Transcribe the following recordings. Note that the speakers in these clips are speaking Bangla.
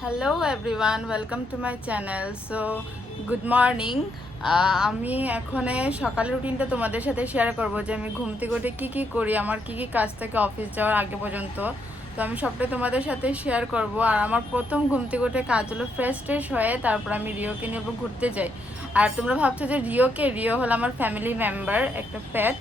Hello everyone, welcome to my channel. So good morning. আমি এখন সকালের রুটিনটা তোমাদের সাথে শেয়ার করব যে আমি ঘুম থেকে উঠে কী কী করি, আমার কী কী কাজ থাকে অফিস যাওয়ার আগে পর্যন্ত। তো আমি সবটাই তোমাদের সাথে শেয়ার করব। আর আমার প্রথম ঘুম থেকে উঠে কাজ হলো ফ্রেশ ট্রেশ হয়ে তারপর আমি রিওকে নিয়ে ঘুরতে যাই। আর তোমরা ভাবছো যে রিও হলো আমার ফ্যামিলি মেম্বার, একটা পেট।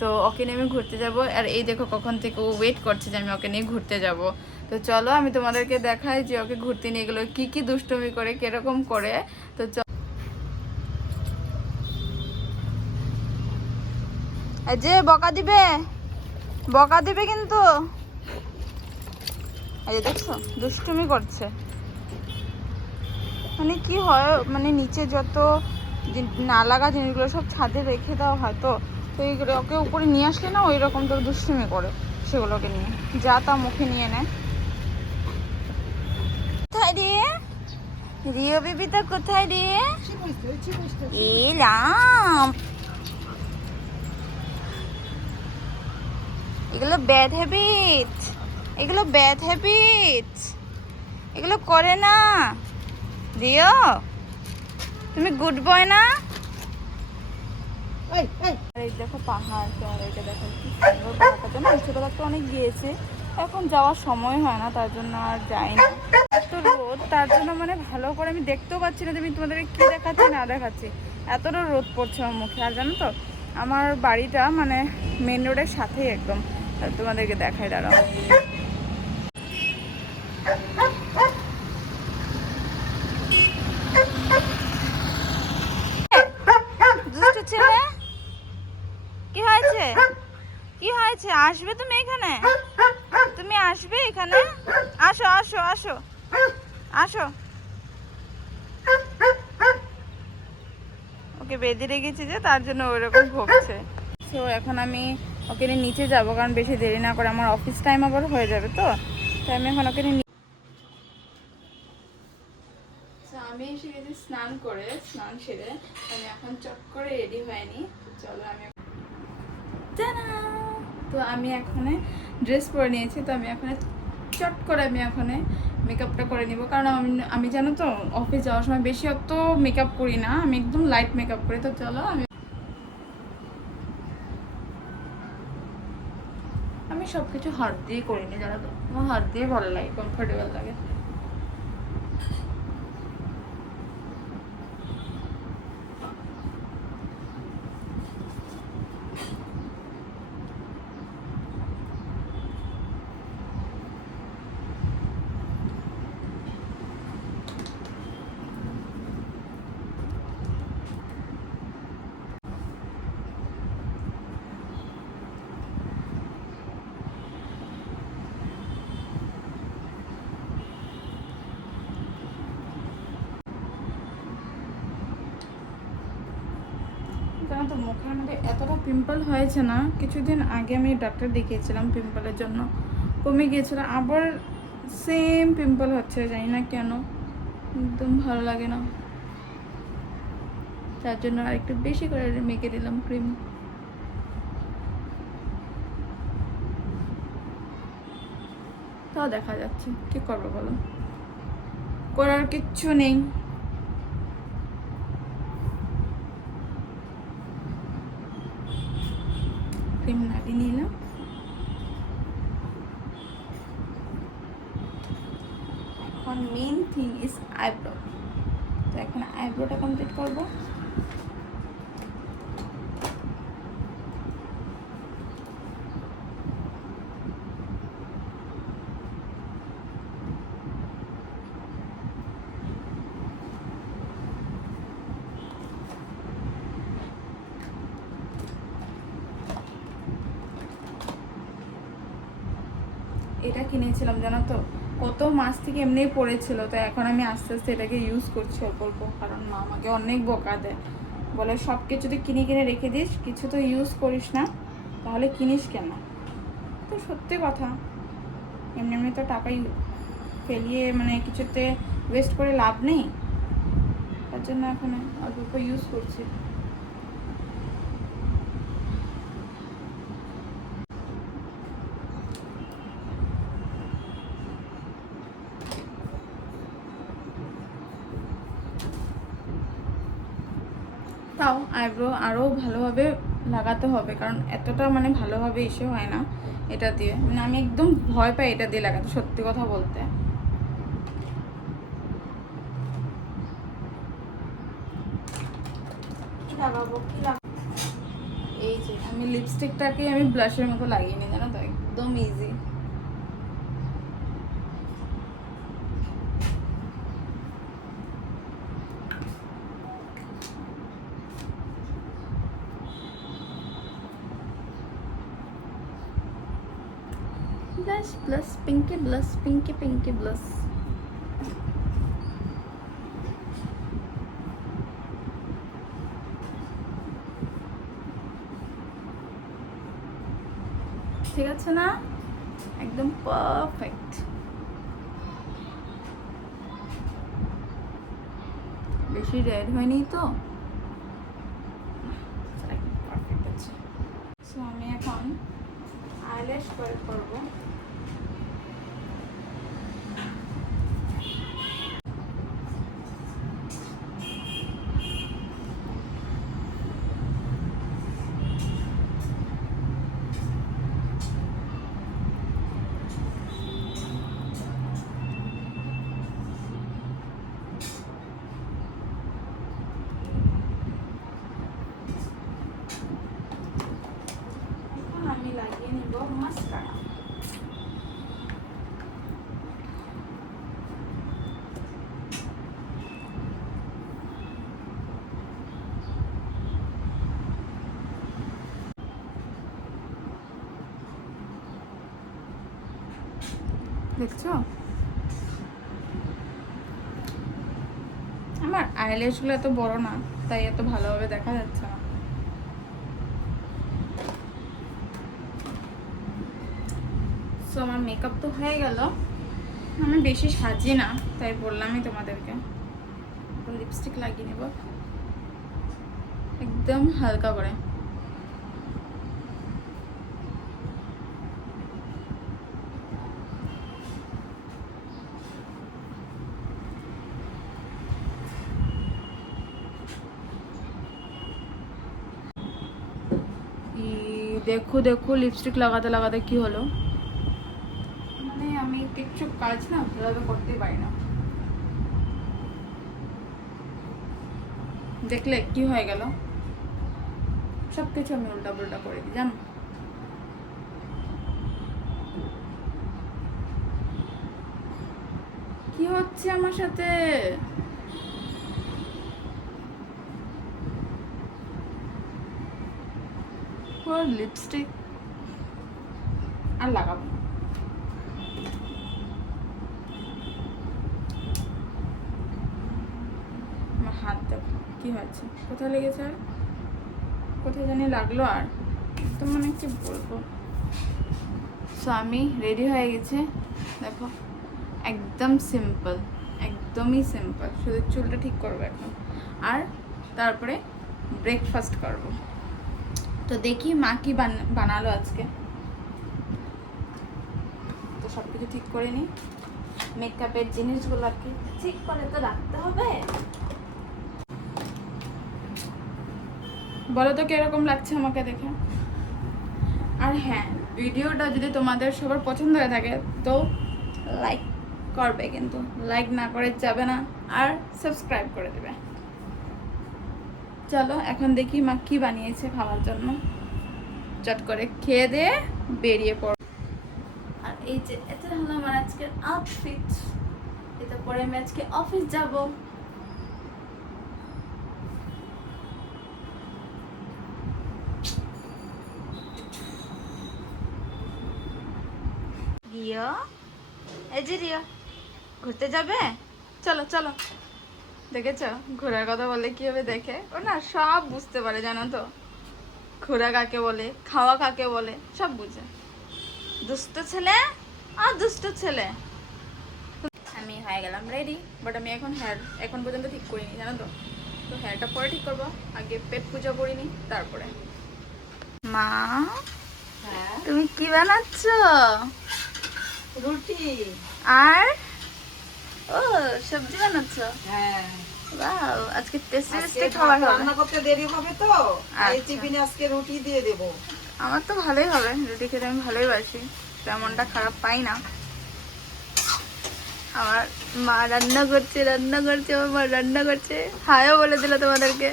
তো ওকে নিয়ে আমি ঘুরতে যাব। আর এই দেখো কখন থেকে ও ওয়েট করছে যে আমি ওকে নিয়ে ঘুরতে যাব। তো চলো আমি তোমাদেরকে দেখাই যে ওকে ঘুরতে নিয়ে গেলো কি কি দুষ্টুমি করে, কিরকম করে। তো এই যে বকা দিবে কিন্তু। এই যে দেখছো দুষ্টুমি করছে। মানে কি হয়, মানে নিচে যত না লাগা জিনিসগুলো সব ছাদে রেখে দেওয়া হয়। তো এইগুলো ওকে উপরে নিয়ে আসলে না ওই রকম তো দুষ্টুমি করে, সেগুলোকে নিয়ে যা তা মুখে নিয়ে নেয়। কোথায় রে রিও বেবিটা, কোথায় রে? এলাম। এগুলো ব্যাড হ্যাবিট, এগুলো ব্যাড হ্যাবিট, এগুলো করে না। রিও তুমি গুড বয় না? এই দেখো পাহাড়, তোমার এটা দেখো কি সুন্দর। পাহাড়টা না ছোটবেলা তো অনেক গিয়েছে, এখন যাওয়ার সময় হয় না, তার জন্য আর যাই না। এত রোদ, তার জন্য মানে ভালো করে আমি দেখতেও পাচ্ছি না যে আমি তোমাদের কি দেখাচ্ছি না দেখাচ্ছি। এতটা রোদ পড়ছে আমার মুখে। আর জানো তো আমার বাড়িটা মানে মেন রোডের সাথেই একদম। তোমাদেরকে দেখাই, দাঁড়াও। দুষ্টু ছেলে, কি হয়েছে? কি হয়েছে? আসবে তুমি এখানে? তুমি আসবে এখানে? আসো আসো আসো আসো। ওকে বেঁধে রেখেছি যে, তার জন্য ওইরকম ভুগছে। তো এখন আমি ওকে নিয়ে নিচে যাবো, কারণ বেশি দেরি না করে আমার অফিস টাইম আবার হয়ে যাবে। তো তাই আমি এখন ওকে নিয়ে আমি এসে গেছি স্নান করে, স্নান সেরে আমি এখন চট করে রেডি হয়নি। চলো আমি তো আমি এখানে ড্রেস পরে নিয়েছি। তো আমি এখানে চট করে আমি এখানে মেকআপটা করে নিব, কারণ আমি জানো তো অফিস যাওয়ার সময় বেশি অত মেকআপ করি না, আমি একদম লাইট মেকআপ করি। তো চলো আমি সব কিছু হাত দিয়ে করিনি, জানো তো আমার হাত দিয়ে ভালো লাগে, কমফোর্টেবল লাগে। জানো তো মুখের মধ্যে এতটা পিম্পল হয়েছে না, কিছুদিন আগে আমি ডাক্তার দেখিয়েছিলাম পিম্পলের জন্য, কমে গিয়েছিল, আবার সেম পিম্পল হচ্ছে, জানি না কেন, একদম ভালো লাগে না। তার জন্য আর একটু বেশি করে মেখে দিলাম ক্রিম। তাও দেখা যাচ্ছে, কি করবো বলো, করার কিচ্ছু নেই। ক্রিম লাগিয়ে নিলাম। এখন মেন থিং ইজ আইব্রো। তো এখন আইব্রোটা কমপ্লিট করবো। এটা কিনেছিলাম জানো তো, কত মাস থেকে এমনিই পড়েছিল। তো এখন আমি আস্তে আস্তে এটাকে ইউজ করছি অল্প অল্প, কারণ মা আমাকে অনেক বকা দেয়, বলে সব কিছু তুই কিনে কিনে রেখে দিস, কিছু তো ইউজ করিস না, তাহলে কিনিস কেন? তো সত্যি কথা, এমনি এমনি তো টাকাই ফেলিয়ে মানে কিছুতে ওয়েস্ট করে লাভ নেই, তার জন্য এখন অল্প অল্প ইউজ করছি। তাও আইব্রো আরও ভালোভাবে লাগাতে হবে, কারণ এতটা মানে ভালোভাবে এসে হয় না এটা দিয়ে। মানে আমি একদম ভয় পাই এটা দিয়ে লাগাতে, সত্যি কথা বলতে। লাগাবো কি লাগাবো, এই যে আমি লিপস্টিকটাকে আমি ব্লাশের মতো লাগিয়ে নিই, জানো তো, একদম easy. Blush, blush, pinky blush, pinky, pinky blush. ঠিক আছে না, একদম পারফেক্ট। বেশি রেড হয়নি তো, পারফেক্ট আছে। সো আমি এখন আইল্যাশ করবো। আমি লাগিয়ে নিব মাস্কারা। দেখছো আমার আইল্যাশগুলো এত বড় না, তাই এত ভালোভাবে দেখা যাচ্ছে না। সো আমার মেকআপ তো হয়ে গেল, আমি বেশি সাজি না, তাই বললামই তোমাদেরকে। লিপস্টিক লাগিয়ে নেব একদম হালকা করে। দেখো দেখো লিপস্টিক লাগাতে লাগাতে কি হলো, মানে আমি কিছু কাজ না ভালোভাবে করতে পারি না। দেখলে কি হয়ে গেল, সব কিছু আমি উল্টা পুল্টা করে দিই, জানো। কি হচ্ছে আমার সাথে, লিপস্টিক আর লাগাবো না। আমার হাত দেখো কি হয়েছে, কোথায় লেগেছে আর কোথায় জানি লাগলো, আর তো মানে কি বলবো। সো আমি রেডি হয়ে গেছে, দেখো একদম সিম্পল, একদমই সিম্পল। শুধু চুলটা ঠিক করবো এখন, আর তারপরে ব্রেকফাস্ট করব। তো দেখি মা কি বানালো আজকে। তো সব কিছু ঠিক করে নিই, মেকআপের জিনিসগুলো আর কি ঠিক করে তো রাখতে হবে। বলো তো কিরকম লাগছে আমাকে দেখে। আর হ্যাঁ, ভিডিওটা যদি তোমাদের সবার পছন্দ হয়ে থাকে তো লাইক করবে, কিন্তু লাইক না করে যাবে না, আর সাবস্ক্রাইব করে দেবে। চলো এখন দেখি মা কি বানিয়েছে খাওয়ার জন্য, চট করে খেয়ে দিয়ে বেরিয়ে পড়ো। আর এই যে এটা হলো আমার আজকের আউটফিট, এটা পরে আমি আজকে অফিস যাব। রিয়া, এই যে রিয়া, ঘুরতে যাবে? চলো চলো। দেখেছো ঘোরার কথা বলে কিভাবে দেখে, ও না সব বুঝতে পারে, জানো তো। ঘোরা কাকে বলে, খাওয়া কাকে বলে, সব বুঝে। দুষ্ট ছেলে আর দুষ্ট ছেলে। আমি হয়ে গেলাম রেডি, বাট আমি এখন পর্যন্ত ঠিক করিনি, জানো তো। তো হেয়ারটা পরে ঠিক করবো, আগে পেট পূজা করিনি তারপরে। মা, তুমি কি বানাচ্ছ? রুটি আর ও সবজি বানাচ্ছ? হ্যাঁ। ওয়াও, আজকে টেস্টি আজকে টেস্টি খাবার হবে। রান্না করতে দেরি হবে তো এই আচ্ছা। টিফিনে আজকে রুটি দিয়ে দেব। আমার তো ভালোই হবে, রুটি খেতে আমি ভালোই বাসি, তেমনটা খারাপ পাই না। আমার মা রান্না করছে, আমার মা রান্না করছে, হায়ও বলে দিল তোমাদেরকে।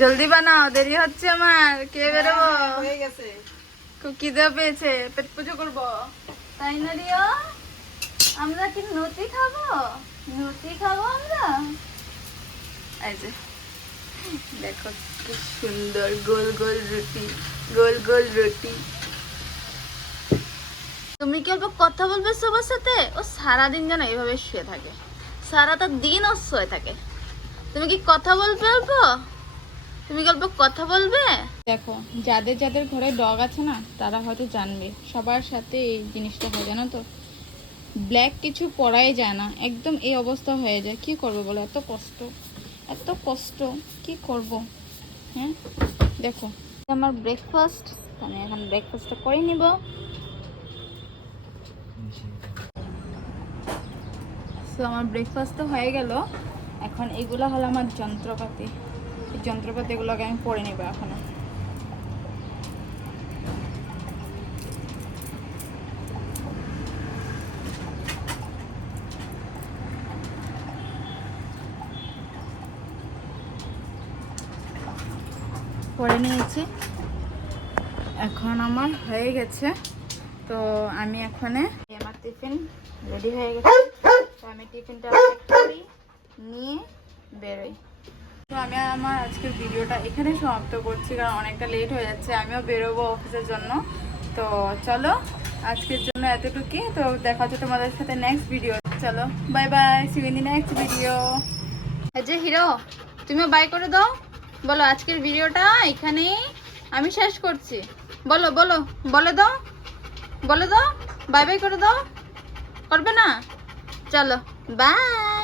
জলদি বানাও, দেরি হচ্ছে আমার, কে বেরোবো। হ্যাঁ, হয়ে গেছে। খুব খিদে পেয়েছে, পেট পুজো করবো, তাই না রিও? আমরা কি নতি খাবো? নতি খাবো আমরা। এই যে দেখো কি সুন্দর গোল গোল রুটি, গোল গোল রুটি। তুমি কি অল্প কথা বলবে সবার সাথে? ও সারাদিন যেন এইভাবে শুয়ে থাকে, সারাটা দিন ও শুয়ে থাকে। তুমি কি কথা বলবে অল্প? তুমি কি অল্প কথা বলবে? দেখো, যাদের যাদের ঘরে ডগ আছে না, তারা হয়তো জানবে, সবার সাথে এই জিনিসটা হয়, জানো তো। ব্ল্যাক কিছু পরাই যায় না, একদম এই অবস্থা হয়ে যায়। কি করবো বলো, এত কষ্ট, এত কষ্ট, কি করব? হ্যাঁ, দেখো আমার ব্রেকফাস্ট, আমি এখন ব্রেকফাস্টটা করে নিব। তো আমার ব্রেকফাস্ট তো হয়ে গেল, এখন এগুলো হলো আমার যন্ত্রপাতি। এই যন্ত্রপাতিগুলোকে আমি পরে নেব এখন। পরে নিয়েছি, এখন আমার হয়ে গেছে। তো আমি এখানে আমার টিফিন রেডি হয়ে গেছে, তো আমি টিফিনটা প্যাক করি, নিয়ে বেরোই। তো আমি আমার আজকের ভিডিওটা এখানে সমাপ্ত করছি, কারণ অনেকটা লেট হয়ে যাচ্ছে, আমিও বেরোবো অফিসের জন্য। তো চলো, আজকের জন্য এতটুকুই। তো দেখা হচ্ছে তোমাদের সাথে নেক্সট ভিডিও। চলো, bye bye, see you in the next video. এই যে হিরো, তুমিও বাই করে দাও, বলো আজকের ভিডিওটা এখানেই আমি শেষ করছি। বলো বলো, বলে দাও, বলে দাও, বাই বাই করে দাও। করবে না? চলো, বাই।